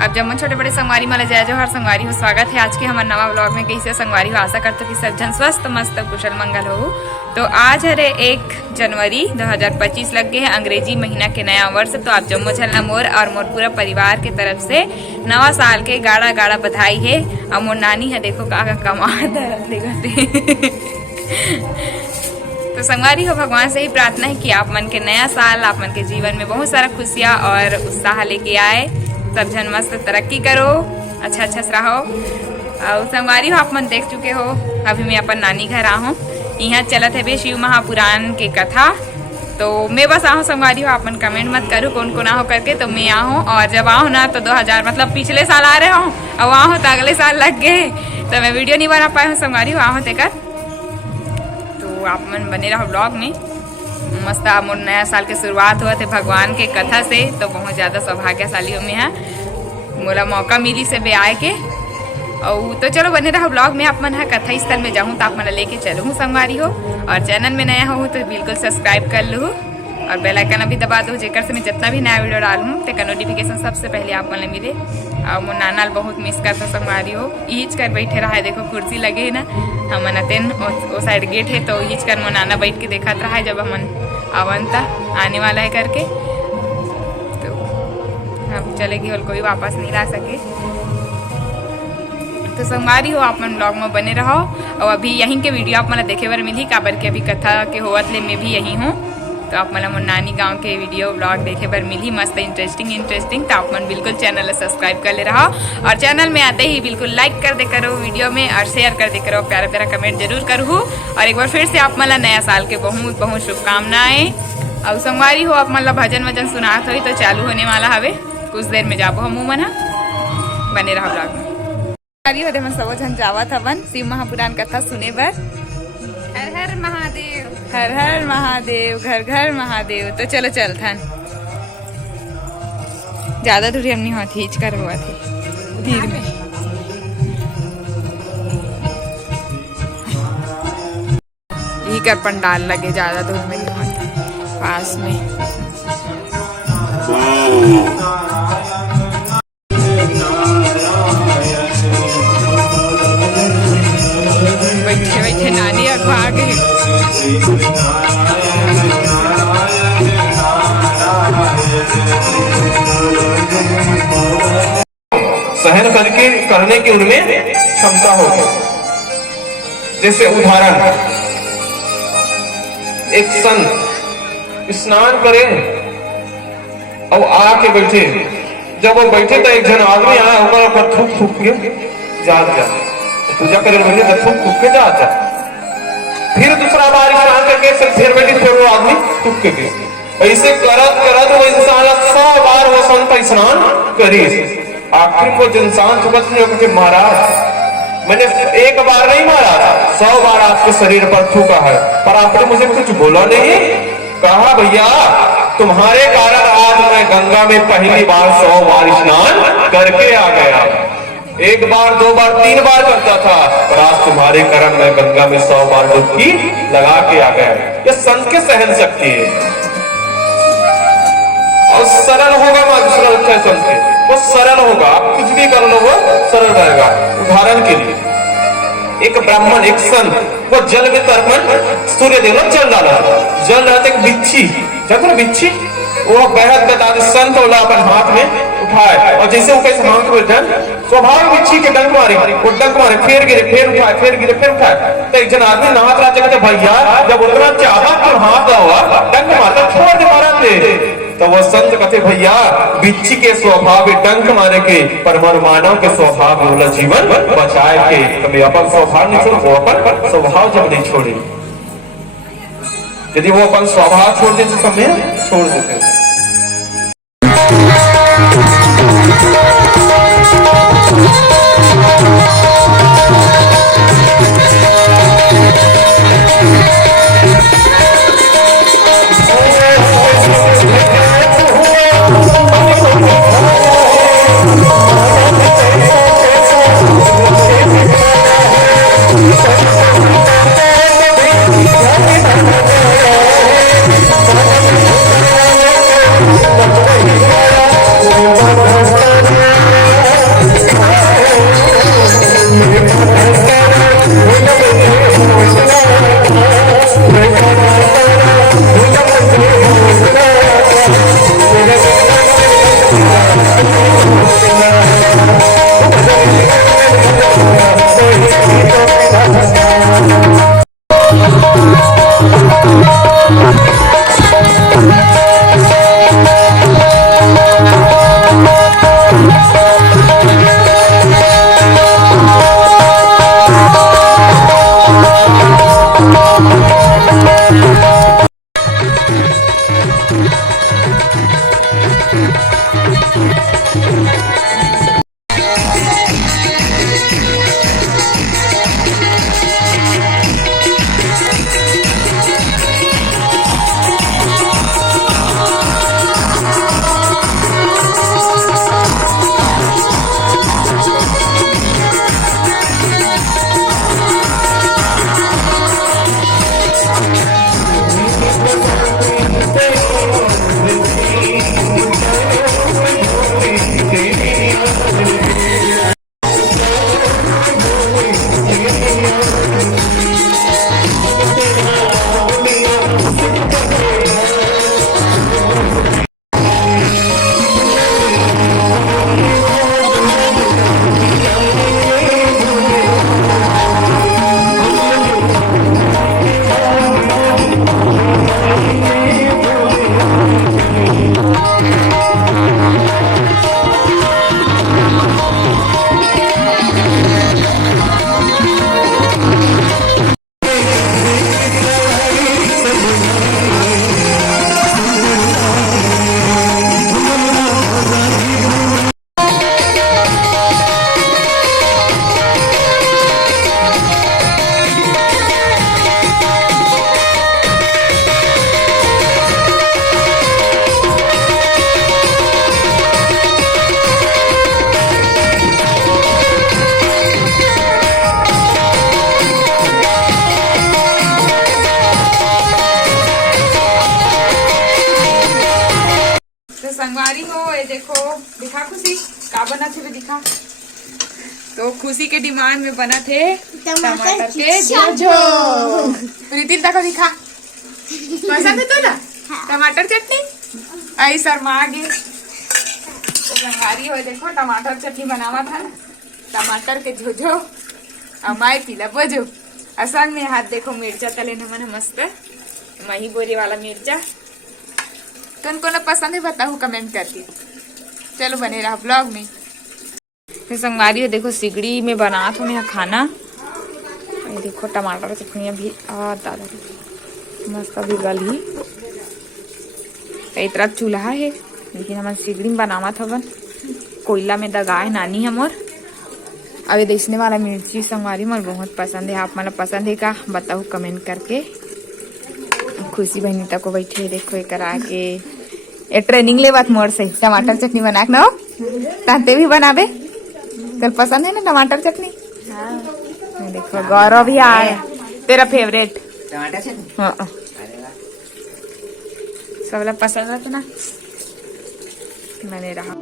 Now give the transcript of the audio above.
अब जम्मू छोटे बड़े संगवारी माला जय जोहर संगवारी हो। स्वागत है आज के हमारे नवा ब्लॉग में। कैसे संगवारी हो, आशा करते कि सब जन स्वस्थ मस्त कुशल मंगल हो। तो आज हरे 1 जनवरी 2025 लग गए हैं अंग्रेजी महीना के नया वर्ष। तो आप जम्मू झलना मोर और मोर पूरा परिवार के तरफ से नवा साल के गाड़ा गाड़ा बधाई है। और मोर नानी है देखो का कमा तो संगवारी हो, भगवान से ही प्रार्थना है कि आप मन के नया साल आप मन के जीवन में बहुत सारा खुशियाँ और उत्साह लेके आए। सब जन मस्त तरक्की करो, अच्छा से रहो। और संगवारी हो, आप मन देख चुके हो अभी मैं अपन नानी घर आ हूँ। यहाँ चलत है बे शिव महापुराण के कथा। तो मैं बस आहूँ संगवारी हो, आप मन कमेंट मत करूँ कौन कौन आओ करके। तो मैं आहूँ और जब आहूँ ना तो 2000 मतलब पिछले साल आ रहे हूँ और आहूँ तो अगले साल लग गए। तो मैं वीडियो नहीं बना पाई हूँ संगवारी हो, आहूँ तेकर। तो आप मन बने रहो ब्लॉग में। मस्त मोर नया साल के शुरुआत हुआ थे भगवान के कथा से। तो बहुत ज़्यादा सौभाग्यशाली हूँ मैं है, मोला मौका मिली से बे आए के। और तो चलो बने रहो ब्लॉग में। आप मन है कथा स्थल में जाऊँ तो आप मन लेके चलूँ संगवारी हो। और चैनल में नया हो तो बिल्कुल सब्सक्राइब कर लूँ और बेल आइकन भी दबा दो, जेकर से मैं जितना भी नया वीडियो डालूँ तो नोटिफिकेशन सबसे पहले आप मन मिले। और मोर नाना बहुत मिस करता संगवारी हो। ईच कर बैठे रहा है, देखो कुर्सी लगे है ना हमन अतेन वो साइड गेट है। तो ईच कर मोर नाना बैठ के देखा रहा है जब हमन आवन था आने वाला है करके। तो अब चलेगी और कोई वापस नहीं ला सके। तो संगवारी हो, आप मन ब्लॉग में बने रहो। और अभी यहीं के वीडियो आप मन देखे बर मिली काबर के अभी कथा के होवत ले मैं भी यहीं हूँ। तो आप मन मोर नानी गांव के वीडियो ब्लॉग देखे बर मिली मस्त इंटरेस्टिंग। तो आप मन बिल्कुल चैनल सब्सक्राइब कर ले रहा और चैनल में आते ही बिल्कुल लाइक कर दे करो वीडियो में और शेयर कर दे करो, प्यारा प्यारा कमेंट जरूर करूँ। और एक बार फिर से आप मन नया साल के बहुत बहुत शुभकामनाएं। और संगवारी हो, आप मन भजन वजन सुनात हो तो चालू होने वाला हवे, कुछ देर में जाबो हम मन बने रहा ब्लॉग में। होते मन सब जन जावत हवन शिव महापुराण कथा सुने बर। हर हर महादेव, हर हर महादेव, घर घर महादेव। तो चलो चलथन, ज्यादा दूरी हम नहीं होती, हिच कर हुआ थी धीरे में। यही कर पंडाल लगे, ज्यादा दूर में नहीं होता, पास में। बैठे बैठे नानी अगवा गई। सहन करके करने की उनमें क्षमता होगी। जैसे उदाहरण, एक संत स्नान करे और आके बैठे। जब वो बैठे तो एक जन आदमी आया होकर ऊपर थूक थूक के जा पूजा करे बैठे तो थूक थूक के जा। फिर दूसरा बार स्नान करके फिर बैठे, फिर वो आदमी थूक के ऐसे करत वो इंसान 100 बार वो संत स्नान करी। आखिर वो इंसान चुकत महाराज मैंने एक बार नहीं मारा था, 100 बार आपके शरीर पर थूका है, पर आपने मुझे कुछ बोला नहीं। कहा भैया तुम्हारे कारण आज मैं गंगा में पहली बार 100 बार स्नान करके आ गया। 1 बार 2 बार 3 बार करता था, पर आज तुम्हारे कारण मैं गंगा में 100 बार डुबकी लगा के आ गया। ये संत के सहन शक्ति है। और सरल होगा दूसरा अच्छा संत है, वो सरल होगा, आप कुछ भी कर लो वो सरल रहेगा। उदाहरण के लिए एक ब्राह्मण एक संत वो जल में तर्पण सूर्य देव जल डाला, जल डालते एक बिच्छी जाते बिच्छी वो बेहद बता संत बोला अपन हाथ में उठाए और जैसे वो कैसे हाथ में स्वाभाविक बिच्छी के डंक मारे, वो डंक मारे फिर गिरे फिर उठाए फिर गिरे फिर उठाए। तो एक जन आदमी नहात रहा कहते भैया जब उतना चाहा तो हाथ हुआ डंक मारता छोड़ दे मारा दे। तो वो संत कहते भैया बिच्छी के स्वभाव डंक मारे के पर मानव के स्वभाव बोला जीवन बचाए के। कभी अपन स्वभाव नहीं छोड़, वो अपन स्वभाव जब नहीं छोड़े, यदि वो अपन स्वभाव छोड़ देते तो हमें छोड़ देते। का बना थे वे दिखा। तो खुशी के डिमांड में बना थे टमाटर के झोझो। प्रीति तक दिखा पसंद है तो ना टमाटर चटनी। आई शर्मा गे तो संगारी हो देखो टमाटर चटनी बनावा था ना टमाटर के झोझो और माए पीला बजो। असल में हाथ देखो मिर्चा तले न मन मस्त मही बोरी वाला मिर्चा। तो उनको ना पसंद है बताओ कमेंट करके। चलो बने रहा ब्लॉग में। फिर संगवारी हो देखो सिगड़ी में बना तो मैं खाना। ये देखो टमाटर चटनी अभी दादा मस्त अभी गली कई तरह चूल्हा है लेकिन हमारे सिगड़ी में बनावा था बन कोयला में दगाए नानी हमर। अभी देखने वाला मिर्ची संगवारी मोर बहुत पसंद है। आप मतलब पसंद है का बताओ कमेंट करके। खुशी बहनी तक को बैठे देखो एक आके ये ट्रेनिंग ले बात मोर से टमाटर चटनी बना के ना ताते भी बनाबे कल पसंद है ना टमाटर चटनी। हाँ। देखो गौरव भी आया तेरा फेवरेट टमाटर चटनी। हाँ सबला पसंद है तो ना मैंने रहा।